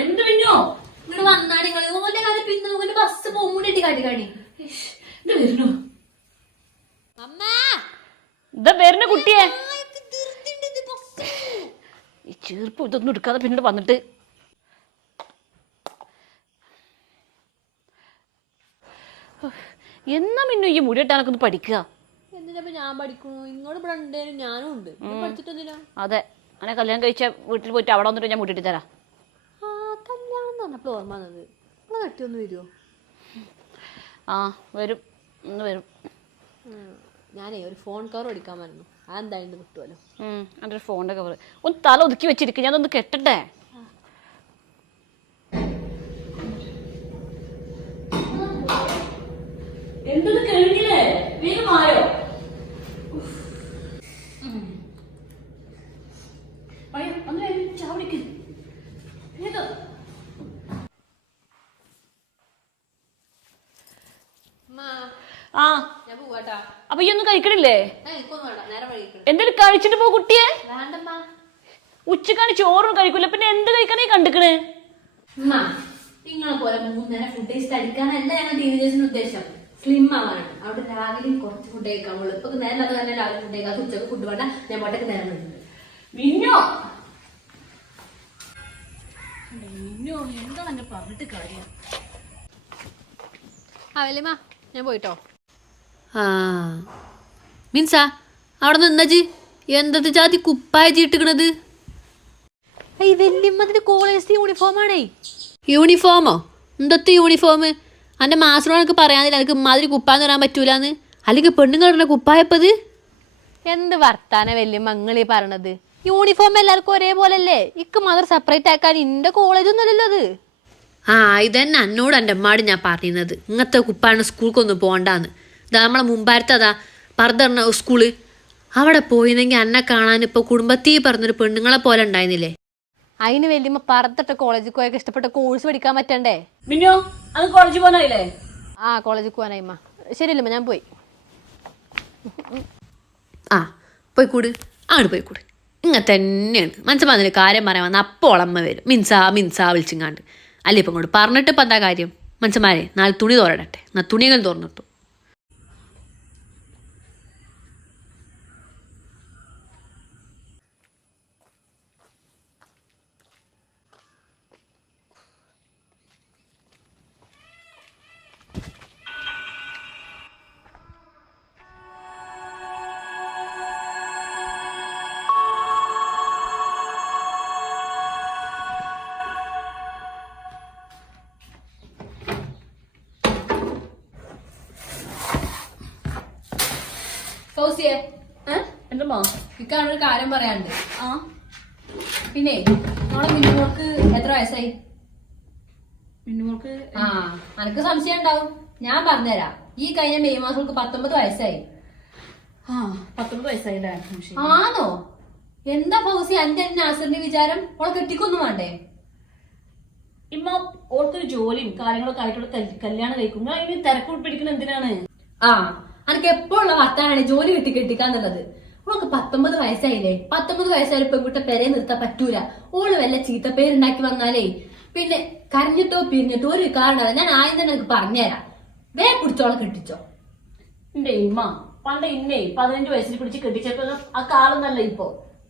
എന്ത് പിന്നോ ഇങ്ങോട്ട് വന്നാ നിങ്ങൾ ഓന്റെ കാര്യം പിന്നെ ഓന്റെ ബസ് പോകുമ്പോണ്ടി കാട്ടി കാണി ഇത് വരുന്നു? അമ്മ. ഇതാ വരുന്ന കുട്ടിയെ. ഈ ചീർപ്പ് ഇതൊന്നും എടുക്കാതെ പിന്നീട് വന്നിട്ട് എന്നാ മിന്നു ഈ മുടി ഒന്ന് പഠിക്കുക? എന്തിനാ ഞാൻ പഠിക്കണു? ഇങ്ങോട്ട് ഇവിടെ ഉണ്ടേനും ഞാനും ഉണ്ട്. പഠിച്ചിട്ടെന്തിനാ അതെ. അങ്ങനെ കല്യാണം കഴിച്ച വീട്ടിൽ പോയിട്ട് അവിടെ വന്നിട്ട് ഞാൻ മുടി തരാം. ആ കല്യാണം എന്ന് പറഞ്ഞപ്പോൾ ഓർമ്മ വന്നത്. നിങ്ങളെ കെട്ടിയൊന്ന് വരുമോ ആ വരും. ഇന്ന് വരും. ഞാനേ ഒരു ഫോൺ കവർ അടിക്കാൻ പറഞ്ഞു അതെന്തായാലും കിട്ടുമല്ലോ ഫോണിന്റെ എന്റെ ഒരു ഫോണിന്റെ കവർ ഒന്ന് തല ഒതുക്കി വെച്ചിരിക്കും. ഞാനൊന്ന് കെട്ടട്ടെ? എന്തൊരു കഴിഞ്ഞില്ലേ വേഗം ആ. ഞാൻ പോവാട്ടാ. അപ്പൊ ഈ ഒന്നും കഴിക്കണില്ലേ? എന്തെങ്കിലും കഴിച്ചിട്ട് പോ കുട്ടിയെ. ഉച്ചക്കാണ് ചോറും കഴിക്കൂല. പിന്നെ എന്ത് കഴിക്കണേ കണ്ടിക്കണേ? നിങ്ങളെ പോലെ മൂന്നേരം ഫുഡ് ടേസ്റ്റ് അടിക്കാനല്ല ഞങ്ങൾ ടീനേജേഴ്സിന് ഉദ്ദേശം. സ്ലിം ആവാണ് അവിടെ രാവിലെ കുറച്ച് ഫുഡ് കഴിക്കാൻ ഉള്ളു. ഇപ്പൊ നേരം അത് തന്നെ രാവിലെ ഫുഡ് കഴിക്കാം ഉച്ചയ്ക്ക് ഫുഡ് വേണ്ട. ഞാൻ പോട്ടേക്ക് നേരം വരുന്നുണ്ട് മിന്നോ! മിന്നോ എന്താ എന്നെ പറഞ്ഞിട്ട് കാര്യം ആ വലിയമ്മ ഞാൻ പോയിട്ടോ. ആ മീൻസാ അവിടെ നിന്നജ് എന്തത് ജാതി കുപ്പായ ചീട്ടിക്കണത് ഈ വല്യമ്മത്തിന്റെ കോളേജ് യൂണിഫോമാണേ. യൂണിഫോമോ? എന്തത്തെ യൂണിഫോം അന്റെ മാസ്റ്ററോട് എനിക്ക് പറയാനില്ല എനിക്ക് ഇമാതിരി കുപ്പാന്ന് വരാൻ പറ്റൂലെന്ന്. അല്ലെങ്കിൽ പെണ്ണുങ്ങളുടെ കുപ്പായപ്പത് എന്ത് വർത്താന വല്യമ്മ മങ്ങളീ പറഞ്ഞത് യൂണിഫോം എല്ലാവർക്കും ഒരേപോലെ അല്ലേ ഇക്ക് മാത്രം സെപ്പറേറ്റ് ആക്കാൻ ഇന്റെ കോളേജൊന്നും അല്ലല്ലോ അത്. ആ ഇതന്നെ എന്നോട് എന്റെ അമ്മാട് ഞാൻ പറഞ്ഞിരുന്നത്. ഇങ്ങനത്തെ കുപ്പാണ് സ്കൂൾക്കൊന്നും പോകണ്ടാന്ന് ഇതാ നമ്മളെ മുമ്പാരത്തെ അതാ പറഞ്ഞ സ്കൂൾ. അവിടെ പോയിരുന്നെങ്കിൽ അന്നെ കാണാൻ ഇപ്പോൾ കുടുംബത്തിൽ പറഞ്ഞൊരു പെണ്ണുങ്ങളെ പോലെ ഉണ്ടായിരുന്നില്ലേ? അതിന് വലിയ പറത്തിട്ട് കോളേജിൽ പോയൊക്കെ ഇഷ്ടപ്പെട്ട കോഴ്സ് പഠിക്കാൻ പറ്റണ്ടേ? മിന്നോ അത് കോളേജിൽ പോകാനായില്ലേ? ആ കോളേജിൽ പോകാനായിമ്മ ശരിയല്ലമ്മ ഞാൻ പോയി. ആ പോയിക്കൂട് അങ്ങോട്ട് പോയിക്കൂട് ഇങ്ങനെ തന്നെയാണ്. മനസ്സിലാകുന്നൊരു കാര്യം പറയാൻ വന്ന അപ്പോൾ അമ്മ വരും. മിൻസാ മിൻസാ വിളിച്ചിങ്ങാണ്ട്. അല്ലേ ഇപ്പം ഇങ്ങോട്ട് പറഞ്ഞിട്ട് ഇപ്പം എന്താ കാര്യം? മനസ്സന്മാരെ നാല് തുണി തോരടട്ടെ. എന്നാൽ തുണികൾ തുറന്നിട്ടു. ഫൗസിയെ എന്തമ്മോ ഇക്കാണൊരു കാര്യം പറയാനുണ്ട്. ആ. പിന്നെ നമ്മളെ മിന്നുമോൾക്ക് എത്ര വയസ്സായി? മിന്നുമോൾക്ക് ആ അനക്ക് സംശയം ഉണ്ടാവും. ഞാൻ പറഞ്ഞുതരാം. ഈ കഴിഞ്ഞ മെയ് മാസം പത്തൊമ്പത് വയസ്സായി. ആ പത്തൊമ്പത് വയസ്സായില്ലേ. ആണോ എന്താ ഫൗസി അന്റെ നാസറിന്റെ വിചാരം? ഓളെ കെട്ടിക്കൊന്നും വേണ്ടേ? ഇമ്മ ഓൾക്കൊരു ജോലിയും കാര്യങ്ങളൊക്കെ ആയിട്ടുള്ള കല്യാണം കഴിക്കും. അതിന് ഇനി തിരക്ക് പിടിക്കുന്ന എന്തിനാണ്? ആ അനക്ക് എപ്പോഴുള്ള വർത്താനാണ് ജോലി കിട്ടി കിട്ടിക്കാന്നുള്ളത് ഓൾക്ക് പത്തൊമ്പത് വയസ്സായില്ലേ? പത്തൊമ്പത് വയസ്സായ പെൺകുട്ടി പെരെ നിർത്താൻ പറ്റൂല. ഓൾ വല്ല ചീത്ത പേരുണ്ടാക്കി വന്നാലേ. പിന്നെ കരഞ്ഞിട്ടോ പിരിഞ്ഞിട്ടോ ഒരു കാരണം ഞാൻ ആദ്യം തന്നെ എനിക്ക് പറഞ്ഞുതരാം വേ പിടിച്ചോളെ കെട്ടിച്ചോ. എന്റെ ഇമ്മ പണ്ട് ഇന്നേ പതിനഞ്ച് വയസ്സിൽ പിടിച്ച് കെട്ടിച്ചപ്പോ ആ കാലൊന്നല്ല ഇപ്പൊ.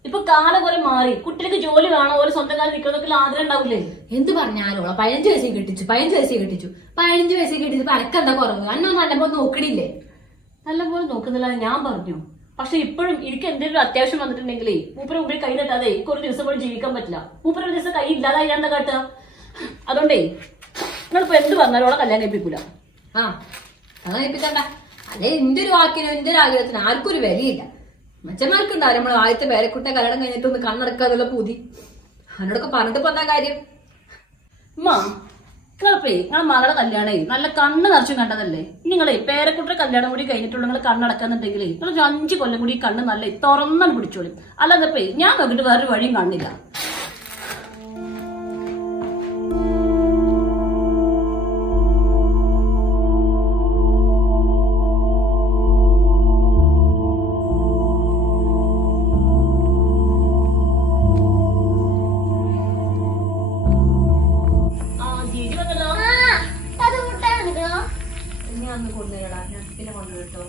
ഇപ്പൊ കാലം പോലെ മാറി. കുട്ടികൾക്ക് ജോലി വേണം ഓരോ സ്വന്തം കാലം നിൽക്കുന്നതൊക്കെ ആഗ്രഹം ഉണ്ടാവില്ലേ? എന്ത് പറഞ്ഞാലോളാം പതിനഞ്ച് വയസ്സിൽ കെട്ടിച്ചു പതിനഞ്ച് വയസ്സിൽ കെട്ടിച്ചു. പതിനഞ്ച് വയസ്സിൽ കെട്ടിച്ചപ്പോ അനക്കെന്താ കുറവ്? അന്നൊന്നും അല്ലപ്പോ നോക്കണില്ലേ? നല്ലപോലെ നോക്കുന്നില്ല ഞാൻ പറഞ്ഞു. പക്ഷെ ഇപ്പോഴും എനിക്ക് എന്തെങ്കിലും അത്യാവശ്യം വന്നിട്ടുണ്ടെങ്കിലേ മൂപ്പര് മുമ്പിൽ കൈ തട്ടാതെ എനിക്ക് ഒരു ദിവസം പോലും ജീവിക്കാൻ പറ്റില്ല. മൂപ്പര ഒരു ദിവസം കൈ ഇല്ലാതായി ഞാൻ എന്താ കാട്ടുക? അതുകൊണ്ടേ നിങ്ങളിപ്പോ എന്ത് പറഞ്ഞാലും അവളെ കല്യാണം കഴിപ്പിക്കൂല. ആ അത് ഏൽപ്പിക്കണ്ട അല്ലെ എന്റെ ഒരു വാക്കിനും എന്റെ ഒരു ആഗ്രഹത്തിന് ആർക്കും ഒരു വിലയില്ല. മച്ചന്മാർക്ക് ഉണ്ടാവും നമ്മൾ ആദ്യത്തെ പേരക്കുട്ട കല്യാണം കഴിഞ്ഞിട്ട് ഒന്ന് കണ്ണടക്കാതുള്ള പൂതി. അവനോടൊക്കെ പറഞ്ഞിട്ട് പറഞ്ഞ കാര്യം? ഉമ്മ നിങ്ങളിപ്പേ നിങ്ങളെ മകളെ കല്യാണേ നല്ല കണ്ണ് നിറച്ചും കണ്ടതല്ലേ? നിങ്ങളെ പേരക്കുട്ടിയുടെ കല്യാണം കൂടി കഴിഞ്ഞിട്ടുള്ള നിങ്ങൾ കണ്ണടക്കാന്നുണ്ടെങ്കിലേ നിങ്ങൾ അഞ്ചു കൊല്ലം കൂടി കണ്ണ് നല്ല തുറന്നാണ് പിടിച്ചോളും. അല്ലാതെ ഞാൻ നോക്കിയിട്ട് വേറൊരു വഴിയും കാണില്ല ഷേപ്പിൽ കൊണ്ടുപോയിട്ടോ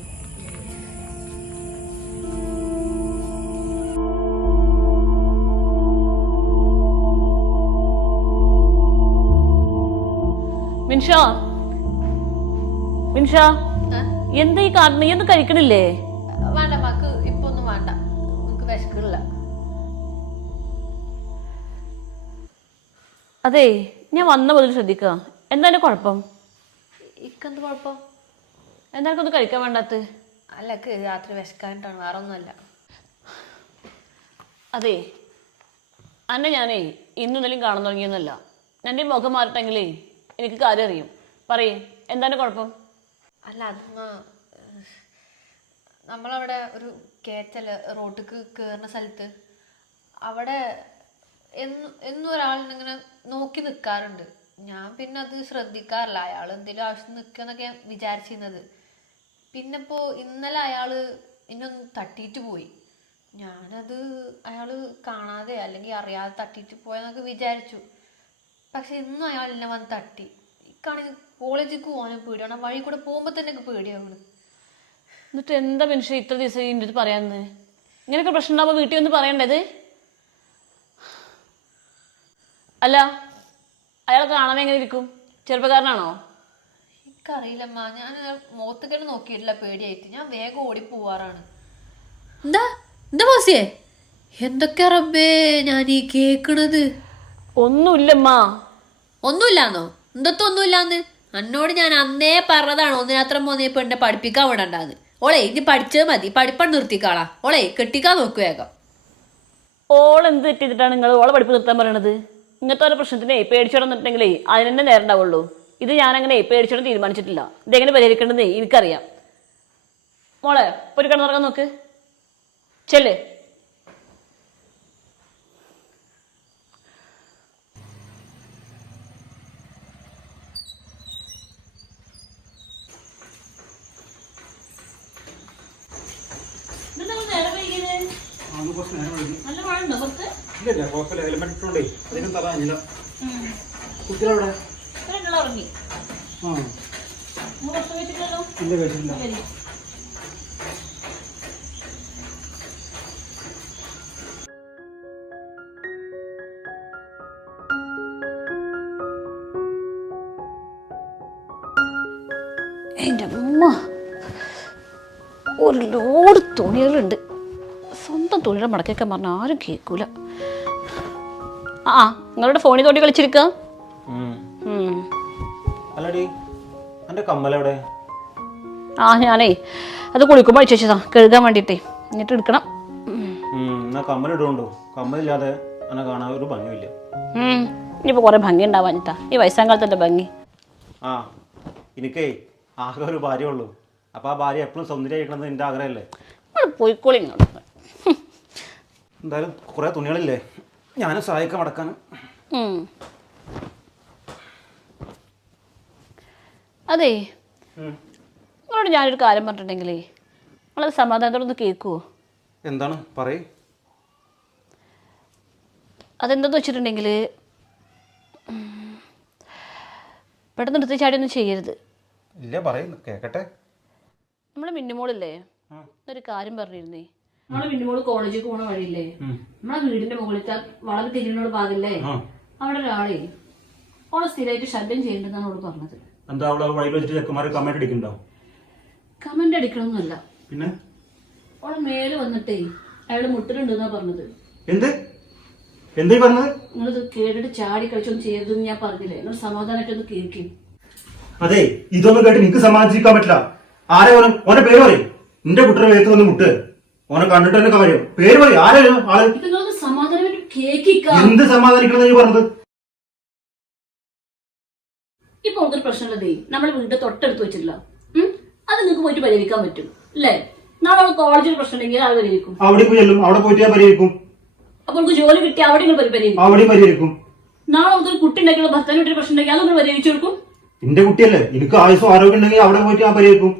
മിൻഷോ. മിൻഷോ എന്താ ഈ കാട്ടുന്ന നീ ഒന്നും കഴിക്കണില്ലേ? വേണ്ട മക്ക് ഇപ്പൊ ഒന്നും വേണ്ട. നമുക്ക് വിശക്കില്ല അതെ ഞാൻ വന്ന പോലെ ശ്രദ്ധിക്കുക എന്താണ് കുഴപ്പം? ഇക്കെന്ത് കുഴപ്പം? എന്താണെന്ന് കഴിക്കാൻ വേണ്ടാത്ത? അല്ല രാത്രി വിശക്കാനിട്ടാണ് വേറെ ഒന്നുമല്ല അതെ അന്നെ ഞാനേ ഇന്നും ഇന്നലെയും കാണാൻ തുടങ്ങിയൊന്നുമല്ല എന്റെ മുഖം മാറിട്ടെങ്കിലേ എനിക്ക് കാര്യം അറിയും. പറയേ എന്താണ് കുഴപ്പം? അല്ല അതൊന്ന് നമ്മളവിടെ ഒരു കേറ്റൽ റോട്ടിക്ക് കയറുന്ന സ്ഥലത്ത് അവിടെ എന്നും എന്നും ഒരാളിങ്ങനെ നോക്കി നിൽക്കാറുണ്ട് ഞാൻ പിന്നെ അത് ശ്രദ്ധിക്കാറില്ല. അയാൾ എന്തെങ്കിലും ആവശ്യം നിൽക്കുന്നൊക്കെ വിചാരിച്ചിരുന്നത്. പിന്നെ ഇന്നലെ അയാൾ എന്നൊന്ന് തട്ടിയിട്ട് പോയി. ഞാനത് അയാൾ കാണാതെ അല്ലെങ്കിൽ അറിയാതെ തട്ടിയിട്ട് പോയെന്നൊക്കെ വിചാരിച്ചു. പക്ഷെ ഇന്നും അയാൾ എന്നെ വന്ന് തട്ടി. ഇക്കാണെങ്കിൽ കോളേജിലേക്ക് പോകാനും പേടിയാണ്. വഴി കൂടെ പോകുമ്പോൾ തന്നെ എനിക്ക് പേടിയാവണ് എന്നിട്ട് എന്താ മനുഷ്യ ഇത്ര ദിവസം എന്റെ അടുത്ത് പറയാന്ന്? ഇങ്ങനെയൊക്കെ പ്രശ്നം ഉണ്ടാകുമ്പോൾ വീട്ടിൽ ഒന്ന് പറയണ്ടത്? അല്ല അയാൾ കാണാൻ എങ്ങനെ ഇരിക്കും? ചെറുപ്പക്കാരനാണോ? എനിക്കറിയില്ലമ്മ. ഞാൻ മുഖത്തേക്കാണ് നോക്കിയിട്ടില്ല പേടിയായിട്ട്. ഞാൻ വേഗം ഓടി പോവാറാണ് എന്താ? എന്താ ബോസിയെ എന്തൊക്കെ റബ്ബേ ഞാൻ ഈ കേക്കണത്? ഒന്നുമില്ലമ്മ. ഒന്നുമില്ലാന്നോ? എന്തൊക്കെ ഒന്നുമില്ലാന്ന്? എന്നോട് ഞാൻ അന്നേ പറഞ്ഞതാണ് ഒന്നിനാത്രം പോന്നേ പെണ്ണെ പഠിപ്പിക്കാൻ വിടണ്ടാന്ന്. ഓളെ ഇനി പഠിച്ചത് മതി. പഠിപ്പം നിർത്തിക്കാളാ. ഓളെ കെട്ടിക്കാൻ നോക്കു വേഗം. ഓൾ എന്ത് തെറ്റിയിട്ടാണ് നിങ്ങൾ ഓളെ പഠിപ്പ് നിർത്താൻ പറയണത്? ഇങ്ങനത്തെ ഓരോ പ്രശ്നത്തിനെ പേടിച്ചോടന്നിട്ടുണ്ടെങ്കിലേ അതിനെന്നെ നേരം ഉണ്ടാവുള്ളൂ ഇത് ഞാനങ്ങനെ പേടിച്ചോണ്ട് തീരുമാനിച്ചിട്ടില്ല. ഇതെങ്ങനെ പരിഹരിക്കേണ്ടത് എനിക്കറിയാം. മോളെ ഒരു കിടന്നുറങ്ങാൻ നോക്ക്. ചെല്ലേ. നല്ല മഴ ഉണ്ടോ പുറത്ത്? ഇല്ല, ഇല്ല, കുഴപ്പമില്ല. ഹെൽമെറ്റ് ഇട്ടുണ്ടേ അതിനും തല അഞ്ഞില്ല. കുട്ടികളെവിടെ? ഉറങ്ങി വെച്ചിട്ടല്ലോ. എന്റെ അമ്മ ഒരു ലോഡ് തുണികളുണ്ട് സ്വന്തം തുണിയുടെ മടക്കൊക്കെ പറഞ്ഞാൽ ആരും കേൾക്കൂല ആ നിങ്ങളുടെ ഫോണിൽ തോണ്ടി കളിച്ചിരിക്കുക. അല്ലടി എന്റെ കമ്മലെവിടെ ആ ഞാനേ അത് കുളിക്കുമ്പോൾ അഴിച്ചു വെച്ചതാ കഴുകാൻ വേണ്ടിയിട്ടേ. എന്നിട്ട് എടുക്കണം. എന്നാ കമ്മൽ ഇടുകൊണ്ടോ കമ്മലില്ലാതെ എന്നെ കാണാൻ ഒരു ഭംഗിയില്ല. ഇനിയിപ്പോൾ കുറേ ഭംഗി ഉണ്ടാവാനിട്ടാ ഈ വയസ്സാം കാലത്തല്ലേ ഭംഗി. ആ എനിക്കേ ആകെ ഒരു ഭാര്യ ഉള്ളൂ അപ്പൊ ആ ഭാര്യ എപ്പോഴും സൗന്ദര്യമായിരിക്കണമെന്ന് എന്റെ ആഗ്രഹമല്ലേ പോയിക്കോളി എന്തായാലും കുറേ തുണികളില്ലേ? ഞാനും സഹായിക്കാം മടക്കാൻ അതേ. നിങ്ങളോട് ഞാനൊരു കാര്യം പറഞ്ഞിട്ടുണ്ടെങ്കിലേ നിങ്ങളത് സമാധാനത്തോടെ ഒന്ന് കേൾക്കുമോ എന്താണ്? പറയ്. അതെന്താന്ന് വെച്ചിട്ടുണ്ടെങ്കിൽ പെട്ടെന്ന് എടുത്ത് ചാടിയൊന്നും ചെയ്യരുത്. ഇല്ല പറയുന്നു കേക്കട്ടെ. നമ്മളെ മിന്നുമോളില്ലേ. ഒരു കാര്യം പറഞ്ഞിരുന്നേ. നമ്മളെ മിന്നുമോൾ കോളേജിൽ പോണ വഴിയില്ലേ. നമ്മളെ വീടിന്റെ മുകളിലത്തെ വളരെ തിരിഞ്ഞോട് ഭാഗല്ലേ ആ. അവിടെ ഒരാളെ ഓളെ സ്ഥിരമായിട്ട് ശല്യം ചെയ്യണ്ടെന്നാണ് അവൾ പറഞ്ഞത്. എന്താ അവിടെ വഴിയിൽ വെച്ചിട്ട് ചെക്കന്മാരെ കമന്റ് അടിക്കണ്ടാവും കമന്റ് അടിക്കണമെന്നല്ല പിന്നെ? ഓളെ മേൽ വന്നിട്ടേ അയാൾ മുട്ടിലുണ്ടെന്നാ പറഞ്ഞത്. എന്ത്? എന്തേ പറഞ്ഞത്? നിങ്ങളിത് കേട്ടിട്ട് ചാടി കഴിച്ചൊന്നും ചെയ്യരുതെന്ന് ഞാൻ പറഞ്ഞില്ലേ? നിങ്ങൾ സമാധാനമായിട്ടൊന്ന് കേൾക്കും അതെ ഇതൊന്നും കേട്ട് നിനക്ക് സമാധാനിക്കാൻ പറ്റില്ല. ആരെ ഓനും ഓന്റെ പേര് പറയും. നിന്റെ കുട്ടിയുടെ വേഗത്ത് വന്ന് മുട്ട്. ഓനെ കണ്ടിട്ട് തന്നെ കാര്യം പേര് പറയും. ആരെയാണ് ആൾ? നിങ്ങൾക്ക് സമാധാനമായിട്ട് കേൾക്കിക്കാം എന്ത് സമാധാനിക്കണം നീ പറഞ്ഞത്? ഇപ്പൊ നമുക്കൊരു പ്രശ്നമുള്ളത് നമ്മൾ വീട് തൊട്ടടുത്ത് വെച്ചിട്ടില്ല അത് നിങ്ങൾക്ക് പോയിട്ട് പരിഹരിക്കാൻ പറ്റും അല്ലേ? നാളെ കോളേജിൽ പ്രശ്നം ഉണ്ടെങ്കിൽ അത് പരിഹരിക്കും. അവിടെ പോയി ചെല്ലും അവിടെ പോയിട്ട് ഞാൻ പരിഹരിക്കും. അപ്പൊ നമുക്ക് ജോലി കിട്ടി അവിടെ നിങ്ങൾ പരിഹരിക്കും. അവിടെ പരിഹരിക്കും. നാളെ നമുക്കൊരു കുട്ടി ഉണ്ടെങ്കിൽ ഭർത്താൻ വീട്ടിൽ പ്രശ്നം ഉണ്ടെങ്കിൽ അത് നിങ്ങൾ പരിഹരിച്ചു കൊടുക്കും. എന്റെ കുട്ടിയല്ലേ എനിക്ക് ആയുസും ആരോഗ്യം ഉണ്ടെങ്കിൽ അവിടെ പോയിട്ട് ഞാൻ പരിഹരിക്കും.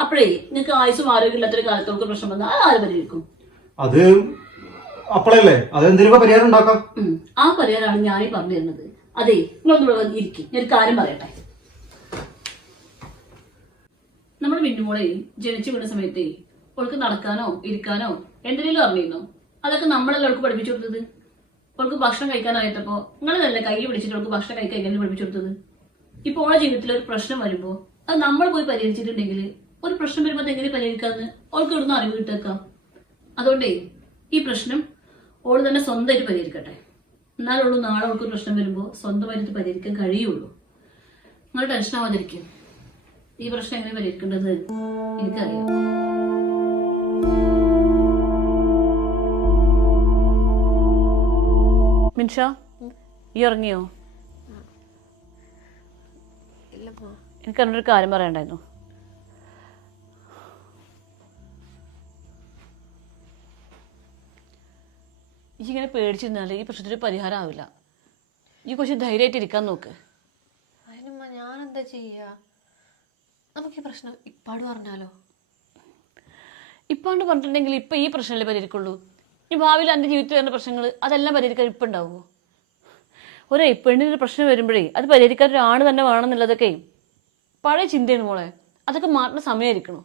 അപ്പോഴേ നിങ്ങൾക്ക് ആയുസും ആരോഗ്യം ഇല്ലാത്തൊരു കാലത്ത് നമുക്ക് പ്രശ്നം വന്നാൽ അത് ആര് പരിഹരിക്കും? അത് അപ്പോഴല്ലേ അത് എന്തെങ്കിലും പരിഹാരം ഉണ്ടാക്കാം? ആ പരിഹാരമാണ് ഞാനീ പറഞ്ഞു തരുന്നത്. അതെ നിങ്ങളൊന്നും ഇരിക്കും. ഞാൻ ഒരു കാര്യം പറയട്ടെ. നമ്മുടെ മിന്നുമോളെ ജനിച്ചു വീണ സമയത്തെ അവൾക്ക് നടക്കാനോ ഇരിക്കാനോ എന്തെങ്കിലും അറിഞ്ഞിരുന്നോ? അതൊക്കെ നമ്മളല്ലേ അവൾക്ക് പഠിപ്പിച്ചു കൊടുത്തത്? അവൾക്ക് ഭക്ഷണം കഴിക്കാനായിട്ടപ്പോ തന്നെ കൈ പിടിച്ചിട്ട് അവൾക്ക് ഭക്ഷണം കഴിക്കാൻ എങ്ങനെ പഠിപ്പിച്ചു കൊടുത്തത്? ഇപ്പൊ ഓളെ ജീവിതത്തിൽ ഒരു പ്രശ്നം വരുമ്പോ അത് നമ്മൾ പോയി പരിഹരിച്ചിട്ടുണ്ടെങ്കിൽ ഒരു പ്രശ്നം വരുമ്പോൾ എങ്ങനെ പരിഹരിക്കാന്ന് ഓൾക്ക് ഇവിടുന്ന് അറിവ് കിട്ടേക്കാം അതുകൊണ്ടേ ഈ പ്രശ്നം ഓൾ തന്നെ സ്വന്തമായിട്ട് പരിഹരിക്കട്ടെ. എന്നാലുള്ളൂ നാളെ അവൾക്ക് പ്രശ്നം വരുമ്പോൾ സ്വന്തമായിട്ട് പരിഹരിക്കാൻ കഴിയുള്ളൂ. നിങ്ങൾ ടെൻഷൻ ആവാതിരിക്കും. ഈ പ്രശ്നം എങ്ങനെ പരിഹരിക്കേണ്ടത് എനിക്കറിയാം. മിൻഷ ഈ കാര്യം പറയണ്ടായിരുന്നു ഈ ഇങ്ങനെ പേടിച്ചിരുന്നാൽ ഈ പ്രശ്നത്തിന് പരിഹാരം ആവില്ല ഈ കുറച്ച് ധൈര്യമായിട്ട് ഇരിക്കാൻ നോക്ക്. അതിനുമ്മ ഞാൻ എന്താ ചെയ്യാ? നമുക്ക് ഈ പ്രശ്നം ഇപ്പാട് പറഞ്ഞാലോ? ഇപ്പാണ്ട് പറഞ്ഞിട്ടുണ്ടെങ്കിൽ ഇപ്പൊ ഈ പ്രശ്നമല്ലേ പരിഹരിക്കുള്ളൂ. ഈ ഭാവിയിൽ എന്റെ ജീവിതത്തിൽ വരുന്ന പ്രശ്നങ്ങൾ അതെല്ലാം പരിഹരിക്കാൻ ഇപ്പം ഉണ്ടാവുമോ ഒരേ പെണ്ണിനൊരു പ്രശ്നം വരുമ്പോഴേ അത് പരിഹരിക്കാൻ ഒരാണ് തന്നെ വേണമെന്നുള്ളതൊക്കെ പഴയ ചിന്തയാണ് മോളെ. അതൊക്കെ മാറ്റുന്ന സമയമായിരിക്കണം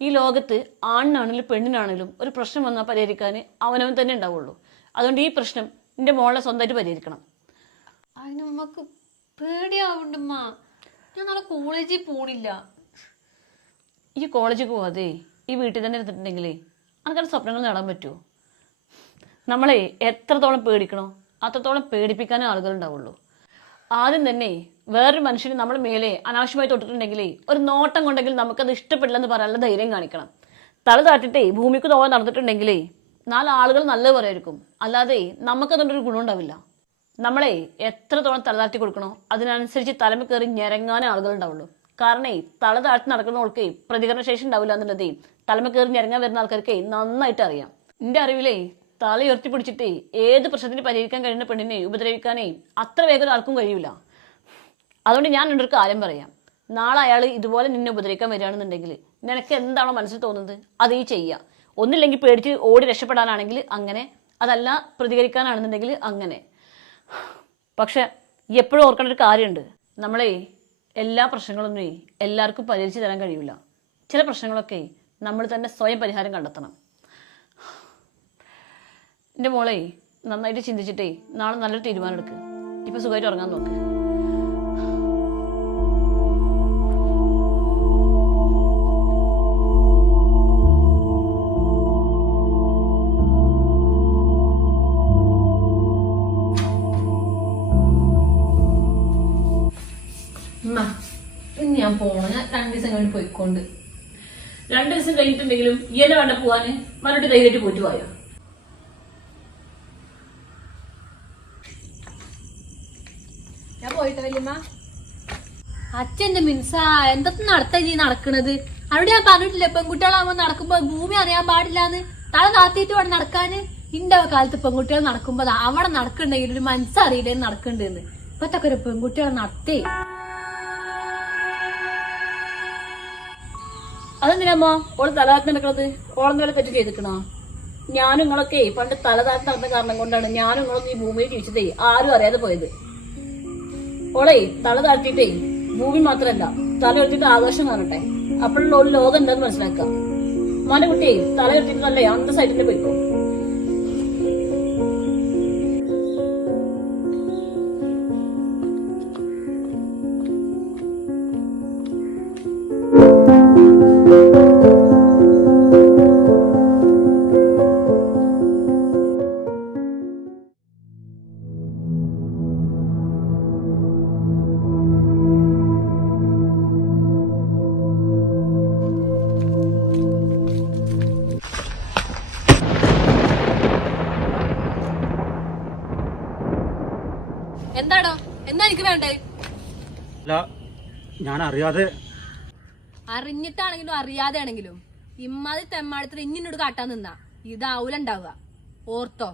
ഈ ലോകത്ത് ആണിനാണെങ്കിലും പെണ്ണിനാണെങ്കിലും ഒരു പ്രശ്നം വന്നാൽ പരിഹരിക്കാൻ അവനവൻ തന്നെ ഉണ്ടാവുള്ളൂ. അതുകൊണ്ട് ഈ പ്രശ്നം എന്റെ മോളെ സ്വന്തമായിട്ട് പരിഹരിക്കണം. അതിന് നമുക്ക് പേടിയാവുണ്ടമ്മ ഞാൻ നാളെ കോളേജിൽ പോണില്ല. ഈ കോളേജിൽ പോവാതെ ഈ വീട്ടിൽ തന്നെ ഇരുന്നിട്ടുണ്ടെങ്കിലേ അങ്ങനെ സ്വപ്നങ്ങൾ നേടാൻ പറ്റുമോ നമ്മളെ എത്രത്തോളം പേടിക്കണോ അത്രത്തോളം പേടിപ്പിക്കാനേ ആളുകൾ ഉണ്ടാവുള്ളൂ. ആദ്യം തന്നെ വേറൊരു മനുഷ്യന് നമ്മുടെ മേലെ അനാവശ്യമായി തൊട്ടിട്ടുണ്ടെങ്കിലേ ഒരു നോട്ടം കൊണ്ടെങ്കിൽ നമുക്കത് ഇഷ്ടപ്പെടില്ലെന്ന് പറയാനുള്ള ധൈര്യം കാണിക്കണം. തല താട്ടിട്ട് ഭൂമിക്ക് തോവാൻ നടന്നിട്ടുണ്ടെങ്കിലേ നാല് ആളുകൾ നല്ലത് പറയായിരിക്കും. അല്ലാതെ നമുക്കതുകൊണ്ടൊരു ഗുണം ഉണ്ടാവില്ല നമ്മളെ എത്രത്തോളം തലതാഴ്ത്തി കൊടുക്കണോ അതിനനുസരിച്ച് തലമ കയറി ഞെരങ്ങാനേ ആളുകൾ ഉണ്ടാവുള്ളൂ. കാരണേ തല താഴ്ത്തി നടക്കുന്നവൾക്ക് പ്രതികരണ ശേഷി ഉണ്ടാവില്ല എന്നുള്ളത് തലമ കയറി ഞെരങ്ങാൻ വരുന്ന ആൾക്കാർക്ക് നന്നായിട്ട് അറിയാം. എന്റെ അറിവിലേ തല ഉയർത്തി പിടിച്ചിട്ട് ഏത് പ്രശ്നത്തിന് പരിഹരിക്കാൻ കഴിയുന്ന പെണ്ണിനെ ഉപദ്രവിക്കാനേ അത്ര വേഗം ആൾക്കും കഴിയില്ല അതുകൊണ്ട് ഞാൻ എന്റെ ഒരു കാര്യം പറയാം. നാളെ അയാൾ ഇതുപോലെ നിന്നെ ഉപദ്രവിക്കാൻ വരികയാണെന്നുണ്ടെങ്കിൽ നിനക്ക് എന്താണോ മനസ്സിൽ തോന്നുന്നത്? അത് ഈ ഒന്നില്ലെങ്കിൽ പേടിച്ച് ഓടി രക്ഷപ്പെടാനാണെങ്കിൽ അങ്ങനെ അതല്ല പ്രതികരിക്കാനാണെന്നുണ്ടെങ്കിൽ അങ്ങനെ. പക്ഷെ എപ്പോഴും ഓർക്കേണ്ട ഒരു കാര്യമുണ്ട്. നമ്മളെ എല്ലാ പ്രശ്നങ്ങളൊന്നും എല്ലാവർക്കും പരിഹരിച്ച് തരാൻ കഴിയില്ല ചില പ്രശ്നങ്ങളൊക്കെ നമ്മൾ തന്നെ സ്വയം പരിഹാരം കണ്ടെത്തണം. എന്റെ മോളെ നന്നായിട്ട് ചിന്തിച്ചിട്ടേ നാളെ നല്ലൊരു തീരുമാനം എടുക്കുക ഇപ്പോൾ സുഖമായിട്ട് ഉറങ്ങാൻ നോക്ക്. ഞാൻ പോണം ഞാൻ രണ്ടു ദിവസം കഴിഞ്ഞ് പോയിക്കൊണ്ട്. രണ്ടു ദിവസം കഴിഞ്ഞിട്ടുണ്ടെങ്കിലും ഈ എന്നെ വേണ്ട പോവാന് മറുപടി ധൈര്യമായിട്ട് പോയിട്ട് പോയോ ഞാൻ പോയിട്ട് വല്യമ്മ. അച്ഛന്റെ മിൻസ എന്തൊക്കെ നടത്താ നീ നടക്കണത്? അവിടെ ഞാൻ പറഞ്ഞിട്ടില്ല പെൺകുട്ടികളാകുമ്പോ നടക്കുമ്പോ ഭൂമി അറിയാൻ പാടില്ലാന്ന്. തല താത്തിയിട്ട് വേണം നടക്കാന്. ഇന്റെ കാലത്ത് പെൺകുട്ടികൾ നടക്കുമ്പോ അവിടെ നടക്കണ്ടെങ്കിൽ ഒരു മനസ്സറിയില്ലേ നടക്കണ്ടെന്ന്. ഇപ്പത്തൊക്കെ ഒരു പെൺകുട്ടികളെ നടത്തേ. അതെന്തിനമ്മ ഓൾ തലതാത്തി നടക്കണത് ഓളെന്ന് വല്ല തെറ്റ് ചെയ്തിക്കണോ? ഞാനും നിങ്ങളൊക്കെ പണ്ട് തലതാത്തി നടന്ന കാരണം കൊണ്ടാണ് ഞാനും നിങ്ങളൊന്നും ഈ ഭൂമിയിൽ ജീവിച്ചതേ ആരും അറിയാതെ പോയത്. ഓളെ തല താഴ്ത്തിയിട്ടേ ഭൂമി മാത്രല്ല തല എടുത്തിട്ട് ആകാശം കാണട്ടെ. അപ്പോഴുള്ള ഒരു ലോകം എന്താന്ന് മനസ്സിലാക്കാം. മോനെ കുട്ടിയെ തല എടുത്തിട്ട് നല്ല അന്തസ്സായിട്ട് പോയിക്കോ. അല്ല ഞാൻ അറിയാതെ അറിഞ്ഞിട്ടാണെങ്കിലും അറിയാതെ ആണെങ്കിലും ഇമ്മാതിരി തെമ്മാടത്തിൽ ഇന്നിനോട് കാട്ടാൻ നിന്നാ. ഇതാവൂലുണ്ടാവുക ഓർത്തോ.